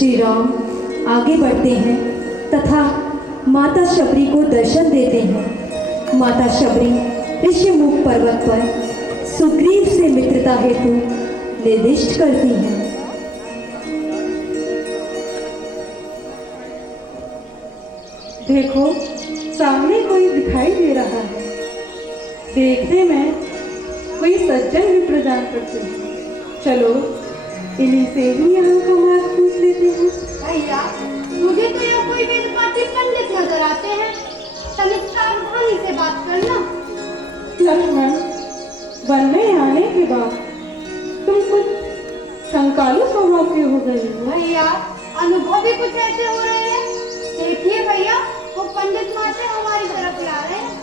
श्री राम आगे बढ़ते हैं तथा माता शबरी को दर्शन देते हैं। माता शबरी ऋषिमुख पर्वत पर सुग्रीव से मित्रता हेतु निर्दिष्ट करती हैं। देखो, सामने कोई दिखाई दे रहा है। देखने में कोई सज्जन विप्र जान पड़ते हैं। चलो इन्हीं से ही यहाँ का मार्ग पूछ लेते हैं। भैया, मुझे तो यहाँ कोई वेदपाती पंडित नजर आते हैं। तनिक सावधानी से बात करना। लक्ष्मण, वन में आने के बाद तुम कुछ शंकालु स्वभाव के हो गए हो। भैया, अनुभव भी कुछ ऐसे हो रहे हैं। देखिए भैया, वो पंडित माते हमारी तरफ ला रहे हैं।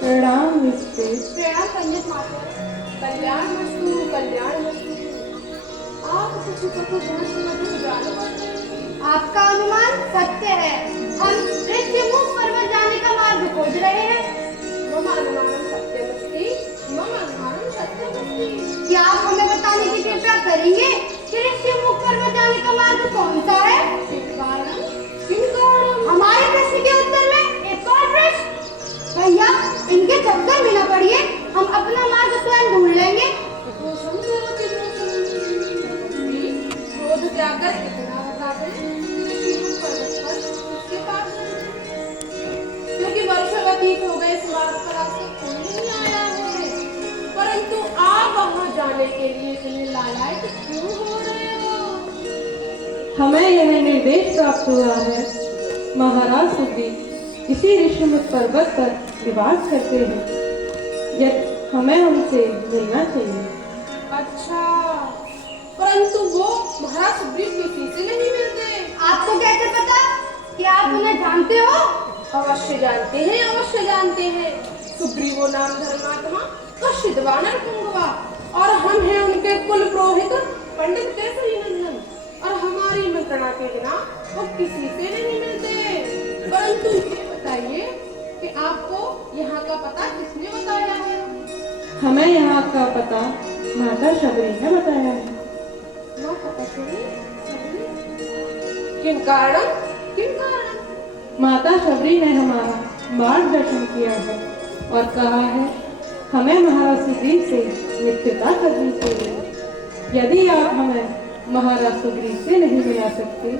प्रणाम मिस्टर। प्रणाम पंडित माते। कल्याण मस्तु, कल्याण मस्तु। आप कुछ को जान समझ जानो। आपका अनुमान सत्य है। हम ऋषिमुख पर्वत जाने का मार्ग खोज रहे हैं। मम अनुमानम सत्यमस्ति, मम अनुमानम सत्यमस्ति। क्या आप हमें बताने की कृपा करेंगे कि ऋषिमुख पर्वत जाने का मार्ग कौन सा है? हमारे प्रश्न के उत्तर में एक और प्रश्न। भैया, इनके चक्कर में न पड़िए, हम अपना मार्ग स्वयं ढूंढ लेंगे। क्रोध त्याग कर कितना बता दें ऋषिमुख पर्वत पर उसके पास क्योंकि वर्षों व्यतीत हो गए, इस मार्ग पर आपसे कोई नहीं आया है। परंतु आप वहां जाने के लिए इतने लालायित क्यों हो रहे हो? हमें यह निर्देश प्राप्त हुआ है, महाराज सुग्रीव इसी ऋषिमुख पर्वत पर निवास करते हैं। यदि हमें उनसे मिलना चाहिए। अच्छा, परंतु वो महाराज सुग्रीव किसी से नहीं मिलते। आपको कैसे पता? क्या आप उन्हें जानते हो? अवश्य जानते हैं, अवश्य जानते हैं। सुग्रीवो नाम धर्मात्मा कश्चित वानर पुंगवा, और हम हैं उनके कुल पुरोहित पंडित केसरी नंदन, और हमारी मंत्रणा के बिना वो किसी से नहीं मिलते। परंतु ये बताइए कि आपको यहाँ का पता किसने बताया है? हमें यहाँ का पता माता शबरी ने बताया है। माता शबरी? किन कारण? किन कारण? माता शबरी ने हमारा मार्गदर्शन किया है और कहा है हमें महाराज सुग्रीव से मित्रता करनी चाहिए। यदि आप हमें महाराज सुग्रीव से नहीं मिला सकते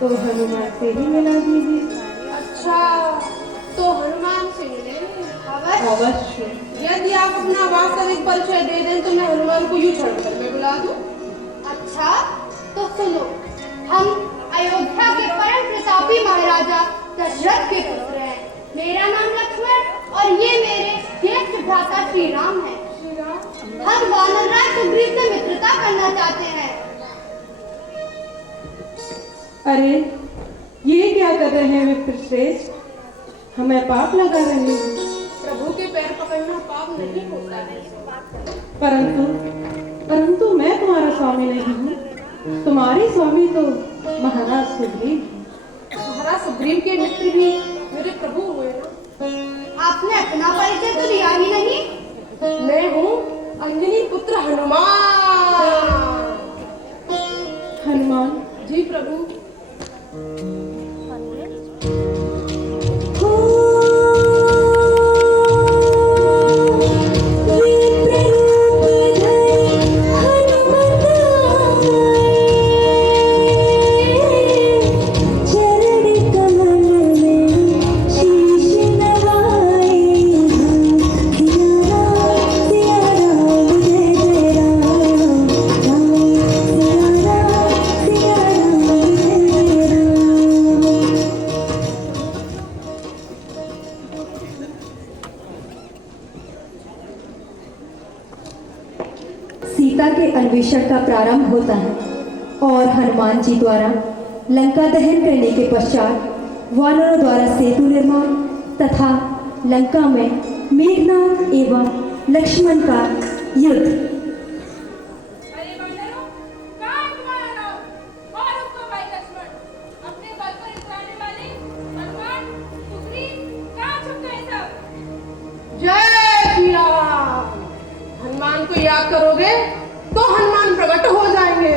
तो हनुमान से ही मिला दीजिए। अच्छा, तो हनुमान से मिलेंगे? अवश्य। यदि आप अपना वास्तविक परिचय दे दें तो मैं हनुमान को यूं छोड़कर मैं बुला दूं। अच्छा, तो सुनो, हम अयोध्या के परम प्रतापी महाराजा दशरथ के पुत्र हैं। मेरा नाम लक्ष्मण और ये मेरे ज्येष्ठ भ्राता श्री राम है। हम वानर राज सुग्रीव से मित्रता करना चाहते हैं। अरे, ये क्या कर रहे हैं विप्रश्रेष्ठ? हमें पाप लगा रहे हैं। प्रभु के पैर पकड़ना पाप नहीं होता है। परंतु मैं तुम्हारा स्वामी नहीं हूँ। तुम्हारे स्वामी तो महाराज सुग्रीव। महाराज सुग्रीव के मित्र भी मेरे प्रभु हुए ना। आपने अपना परिचय तो दिया ही नहीं। मैं हूँ अंजनी पुत्र हनुमान। हनुमान जी प्रभु। सीता के अन्वेषण का प्रारंभ होता है और हनुमान जी द्वारा लंका दहन करने के पश्चात वानरों द्वारा सेतु निर्माण तथा लंका में मेघनाद एवं लक्ष्मण का युद्ध। अरे वानरों, कहाँ है तुम्हारा नाम? और उसको भाई लक्ष्मण, अपने बल पर उतरने वाले हनुमान, सुग्रीव, कहाँ छुप गए सब? जय श्री राम। हनुमान को याद करोगे तो हनुमान प्रकट हो जाएंगे।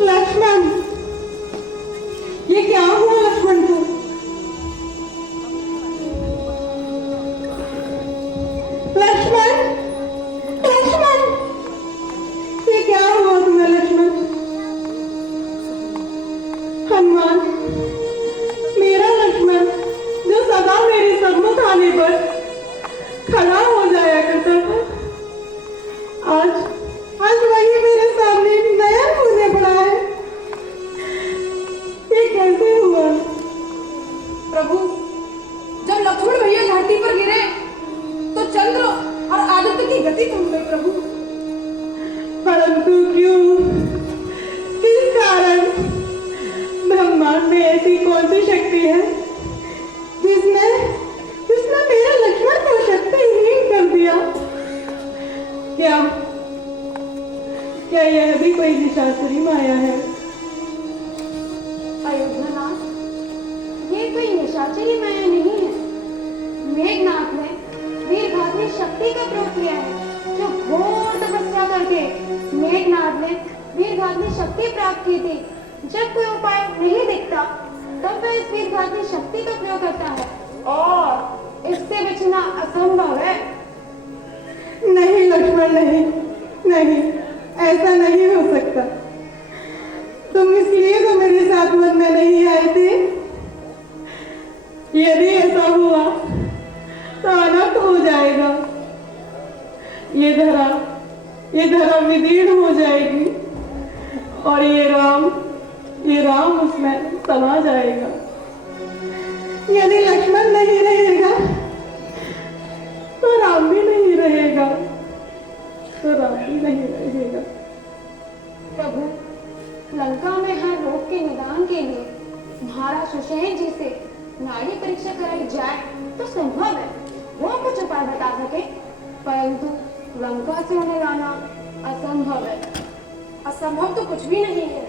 लक्ष्मण, ये क्या हुआ लक्ष्मण को? लक्ष्मण, लक्ष्मण, ये क्या हुआ तुम्हें लक्ष्मण? हनुमान, मेरा लक्ष्मण जो सदा मेरे सम्मुख आने पर खड़ा हो जाया करता था, आज वही मेरे सामने नया होने पड़ा है। ये कैसे हुआ? प्रभु, जब लक्ष्मण भैया धरती पर गिरे तो चंद्र और आदित्य की गति थम गई प्रभु। परंतु क्यों, किस कारण? ब्रह्मांड में ऐसी कौन सी शक्ति है जिसने मेरे लक्ष्मण को शक्तिहीन कर दिया? क्या यह भी कोई निशाचरी माया है? अयोध्यानाथ, ये कोई निशाचरी माया नहीं है। मेघनाथ ने वीरघात शक्ति का प्रयोग किया है, जो घोर तपस्या करके मेघनाथ ने वीरघात शक्ति प्राप्त की थी। जब कोई उपाय नहीं दिखता तब वह इस वीरघात शक्ति का प्रयोग करता है, और इससे बचना असंभव है। नहीं लक्ष्मण, नहीं, ऐसा नहीं हो सकता। तुम इसलिए तो मेरे साथ वन में नहीं आए थे। यदि ऐसा हुआ तो अनर्थ हो जाएगा। ये धरा विदीर्ण हो जाएगी, और ये राम उसमें समा जाएगा। यदि लक्ष्मण नहीं रहेगा तो राम भी नहीं रहेगा, प्रभु, लंका में हर रोग के निदान के लिए महाराज सुषेण जी से नाड़ी परीक्षा कराई जाए तो संभव है वो कुछ उपाय बता सके, परंतु लंका से उन्हें लाना असंभव है। असंभव तो कुछ भी नहीं है।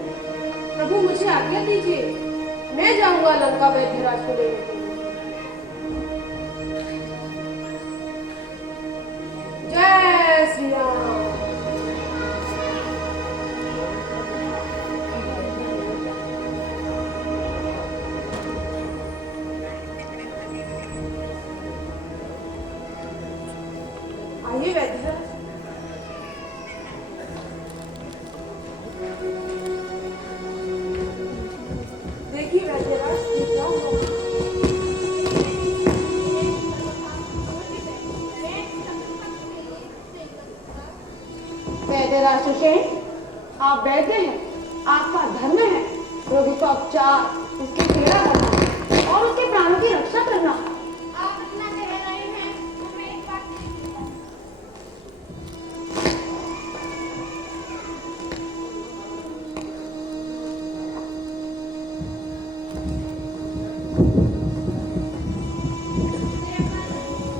प्रभु, मुझे आज्ञा दीजिए, मैं जाऊंगा लंका वैद्यराज को लेने के लिए। जय श्री राम। आइए वैद्यराज। देखिए वैद्यराज, ये क्या हुआ? वैद्यराज सुषेण, आप वैद्य हैं, आपका धर्म है रोगी का उपचार, उसकी सेवा करना और उसके प्राणों की रक्षा करना। आप इतना कह रहे हैं तो मैं एक बात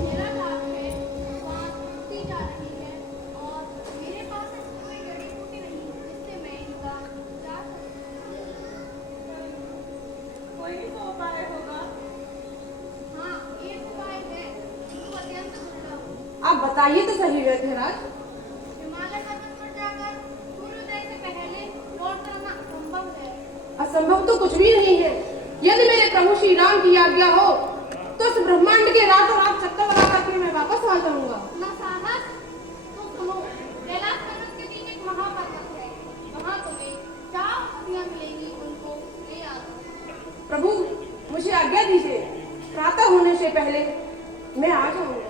मेरा लाभ है, वहाँ टूटती जा रही है और मेरे पास ऐसी कोई जड़ी बूटी नहीं है जिससे मैं इनका उपचार कर सकूं। कोई तो उपाय होगा। हाँ, एक उपाय है, जो अत्यंत दुर्लभ। आप बताइए तो सही वैद्यराज। हिमालय पर्वत पर जाकर सूर्योदय से पहले लौट आना असंभव है। असंभव तो कुछ भी नहीं है। यदि मेरे प्रभु श्री राम की आज्ञा हो तो इस ब्रह्मांड के रातों रात चक्कर लगा करके मैं वापस आ जाऊंगा। ना साहस तो सुनो, कैलाश पर्वत के नीचे एक महापर्वत है, वहाँ तुम्हें 4 नदियाँ मिलेंगी, उनको ले आओ। प्रभु, मुझे आज्ञा दीजिए, प्रातः होने से पहले मैं आ जाऊंगा।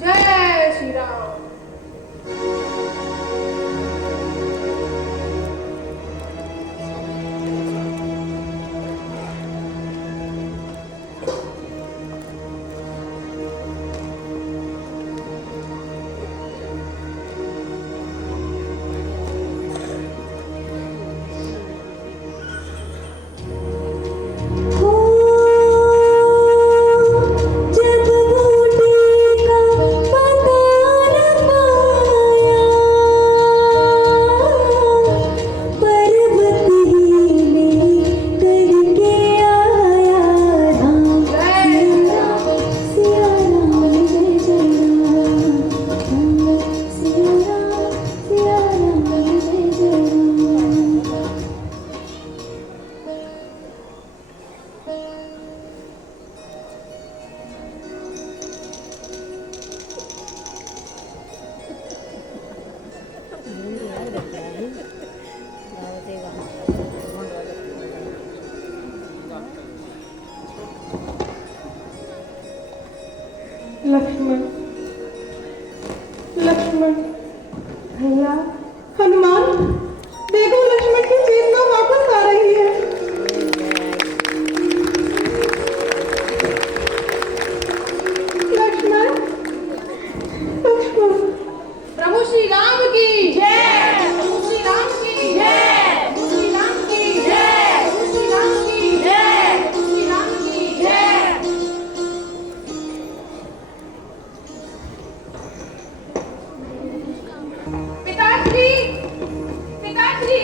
जय श्री राम। हो लक्ष्मण। लक्ष्मण भैया, हनुमान देखो, लक्ष्मण की चेतना वापस आ रही है। लक्ष्मण, लक्ष्मण। प्रभु श्री राम की जय। प्रभु श्री राम की जय। प्रभु श्री राम की जय। प्रभु श्री राम की जय। प्रभु श्री राम की जय। पिताश्री, पिताश्री,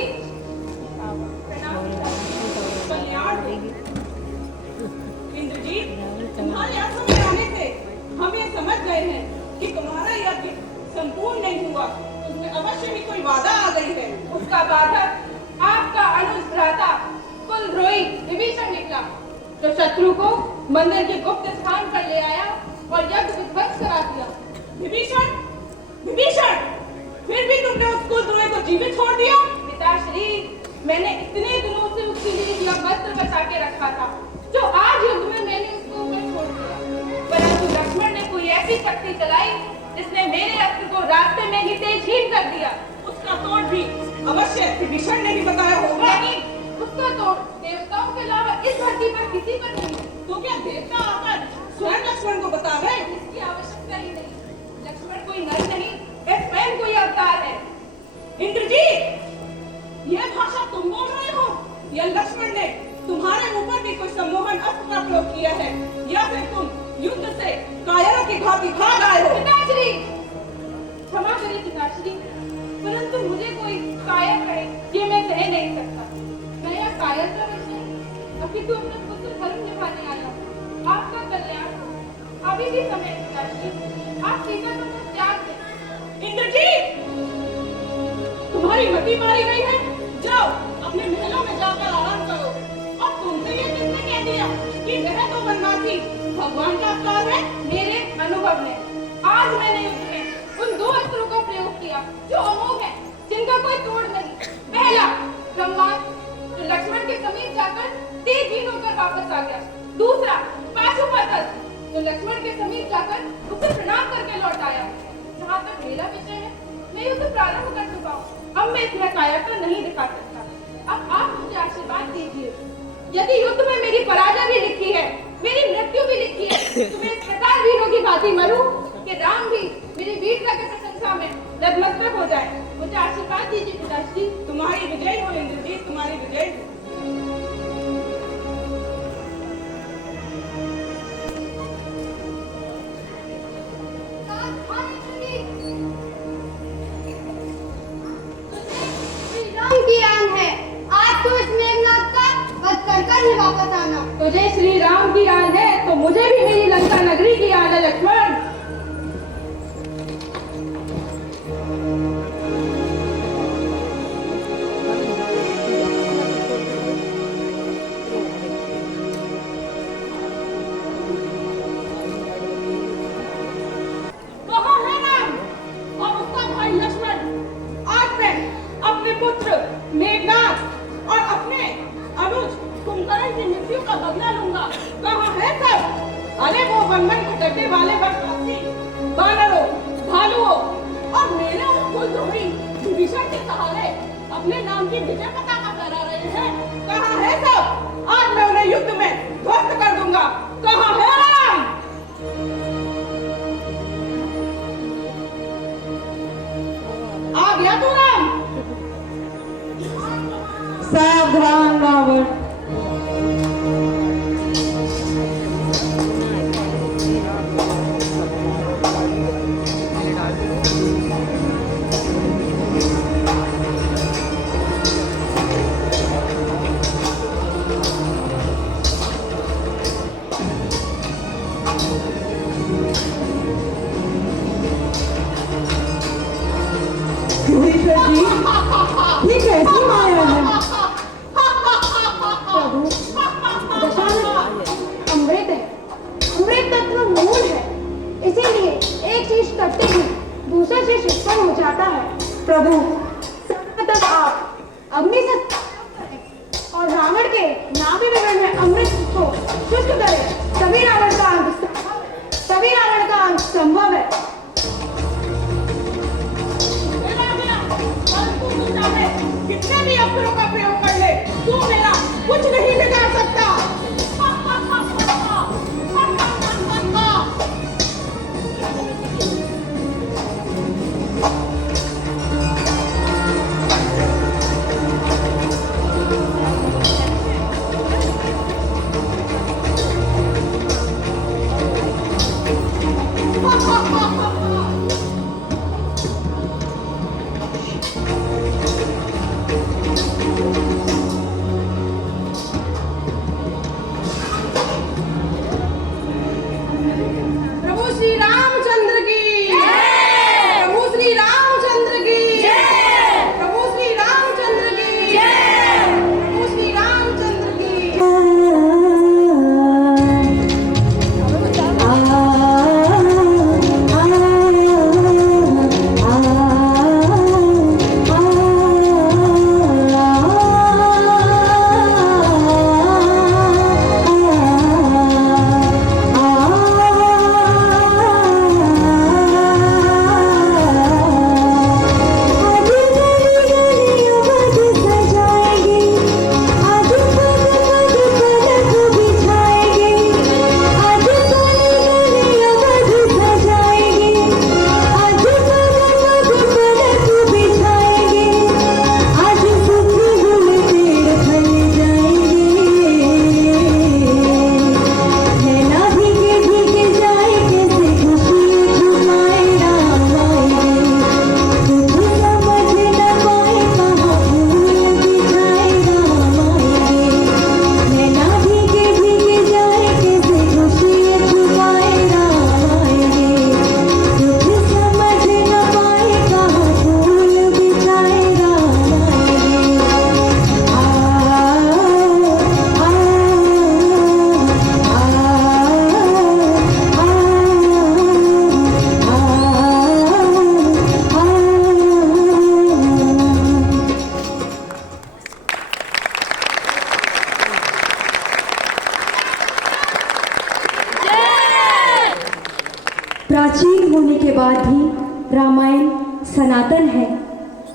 कल्याण। इंद्रजीत, तुम्हारे आंखों में आने से हम ये समझ गए हैं कि तुम्हारा यज्ञ संपूर्ण नहीं हुआ। उसमें अवश्य ही कोई बाधा आ गई है। उसका बाधक आपका अनुज भ्राता कुलद्रोही विभीषण निकला, जो शत्रु को मंदिर के गुप्त स्थान पर ले आया और यज्ञ विध्वंस करा दिया। विभीषण, विभीषण, फिर भी तुमने उस कुलद्रोही को जीवित छोड़ दिया। पिताश्री, मैंने इतने दिनों से उसके लिए यह वस्त्र बचा के रखा था, जो आज युद्ध में मैंने उसको ऊपर छोड़ दिया। परंतु लक्ष्मण ने कोई ऐसी शक्ति चलाई जिसने मेरे अस्त्र को रास्ते में ही तेजहीन कर दिया। उसका तोड़ भी अवश्य विभीषण ने ही बताया होगा। नहीं, उसका तोड़ देवताओं के अलावा इस धरती पर किसी पर नहीं है। तो क्या देवता आकर स्वयं लक्ष्मण को बतावे? इसकी आवश्यकता ही नहीं। लक्ष्मण कोई नर नहीं, वह स्वयं कोई अवतार है। इंद्रजीत, यह भाषा तुम बोल रहे हो या लक्ष्मण ने तुम्हारे ऊपर भी कोई सम्मोहन अस्त्र का प्रयोग किया है, या फिर तुम युद्ध से कायरों की भांति भाग आए हो? पिताश्री, क्षमा करें पिताश्री, परंतु मुझे कोई कायर कहे ये मैं सह नहीं सकता। मैं यह कायरता विषय अपितु अपना पुत्र धर्म निभाने आया हूँ। आपका कल्याण अभी भी समय है पिताश्री, आप सीता को मुझ त्याग दें। इंद्रजीत, तुम्हारी मति मारी गई है। जाओ अपने महलों में जाकर आराम करो। और तुमसे ये किसने कह दिया कि वह तो वनवासी भगवान का अवतार है? मेरे अनुभव में आज मैंने युद्ध में उन दो अस्त्रों का प्रयोग किया जो अमोघ है, जिनका कोई तोड़ नहीं। पहला ब्रह्मास्त्र, जो लक्ष्मण के समीप जाकर तेजहीन होकर वापस आ गया। दूसरा पाशुपतास्त्र, जो लक्ष्मण के समीप जाकर उसे प्रणाम करके लौट आया। जहाँ तक मेरा विषय है, मैं युद्ध प्रारंभ कर चुका हूँ। अब मैं इसमें कायरता नहीं दिखा सकता। अब आप मुझे आशीर्वाद दीजिए। यदि युद्ध में मेरी पराजय भी लिखी है, मेरी मृत्यु भी लिखी है, तो मैं इस प्रकार वीरों की भांति मरूं कि राम भी मेरी वीरता की प्रशंसा में नतमस्तक हो जाए। मुझे आशीर्वाद दीजिए पिताश्री। तुम्हारी विजय हो इंद्रजीत, तुम्हारी विजय हो। की आन है, आज तो इस मेघनाथ का वध कर कर ही वापस आना। तुझे श्री राम की आन है तो मुझे भी मेरी लंका नगरी की आन है लक्ष्मण। कहाँ है राम और उसका भाई लक्ष्मण? आज मैं अपने पुत्र मेघनाथ और अपने अनुज कुंभकर्ण की मृत्यु का बदला लूंगा। कहाँ है सब? अरे वो वनवन भटकने वाले वनवासी वानरों, भालुओं और मेरे उस कुलद्रोही विभीषण के सहारे अपने नाम की विजय पताका फहरा रहे हैं। कहाँ है सब? आज मैं उन्हें युद्ध में ध्वस्त कर दूंगा। कहाँ है राम? आ गया तू राम? सावधान रावण, विभीषण जी, ये कैसी माया है? प्रभु, दशानन अमृत है, अमृत तत्व मूल है, इसीलिए एक चीज करते ही दूसरा चीज उत्पन्न हो जाता है। प्रभु, सर्वप्रथम आप अग्नि से और रावण के नाभि विवरण में अमृत को शुद्ध करें, तभी रावण का अंत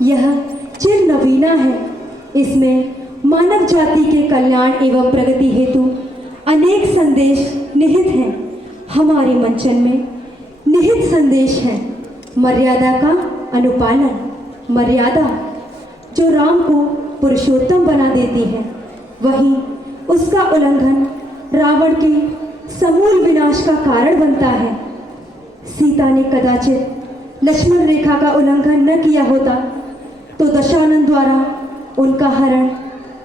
यह चिर नवीना है। इसमें मानव जाति के कल्याण एवं प्रगति हेतु अनेक संदेश निहित हैं। हमारे मंचन में निहित संदेश है मर्यादा का अनुपालन। मर्यादा जो राम को पुरुषोत्तम बना देती है, वहीं उसका उल्लंघन रावण के समूल विनाश का कारण बनता है। सीता ने कदाचित लक्ष्मण रेखा का उल्लंघन न किया होता तो दशानन द्वारा उनका हरण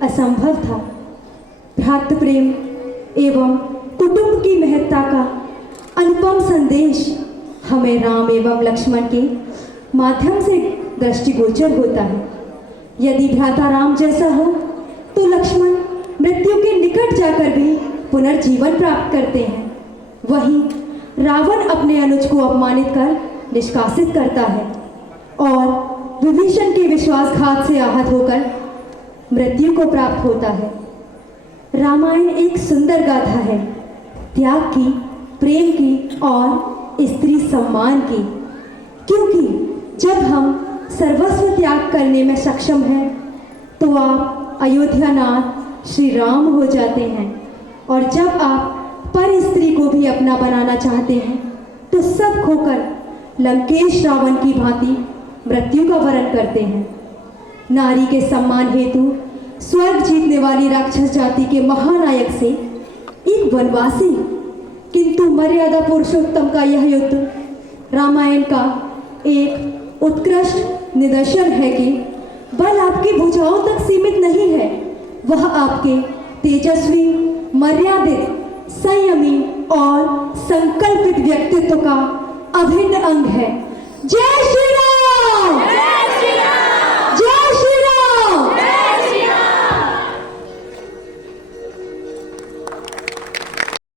असंभव था। भ्रातृ प्रेम एवं कुटुंब की महत्ता का अनुपम संदेश हमें राम एवं लक्ष्मण के माध्यम से दृष्टिगोचर होता है। यदि भ्राता राम जैसा हो तो लक्ष्मण मृत्यु के निकट जाकर भी पुनर्जीवन प्राप्त करते हैं। वहीं रावण अपने अनुज को अपमानित कर निष्कासित करता है और विभीषण के विश्वासघात से आहत होकर मृत्यु को प्राप्त होता है। रामायण एक सुंदर गाथा है, त्याग की, प्रेम की और स्त्री सम्मान की। क्योंकि जब हम सर्वस्व त्याग करने में सक्षम हैं तो आप अयोध्यानाथ श्री राम हो जाते हैं, और जब आप पर स्त्री को भी अपना बनाना चाहते हैं तो सब खोकर लंकेश रावण की भांति मृत्यु का वरण करते हैं। नारी के सम्मान हेतु स्वर्ग जीतने वाली राक्षस जाति के महानायक से एक वनवासी किंतु मर्यादा पुरुषोत्तम का यह युद्ध रामायण का एक उत्कृष्ट निदर्शन है कि बल आपकी भुजाओं तक सीमित नहीं है, वह आपके तेजस्वी, मर्यादित, संयमी और संकल्पित व्यक्तित्व का अभिन्न अंग है। जय श्री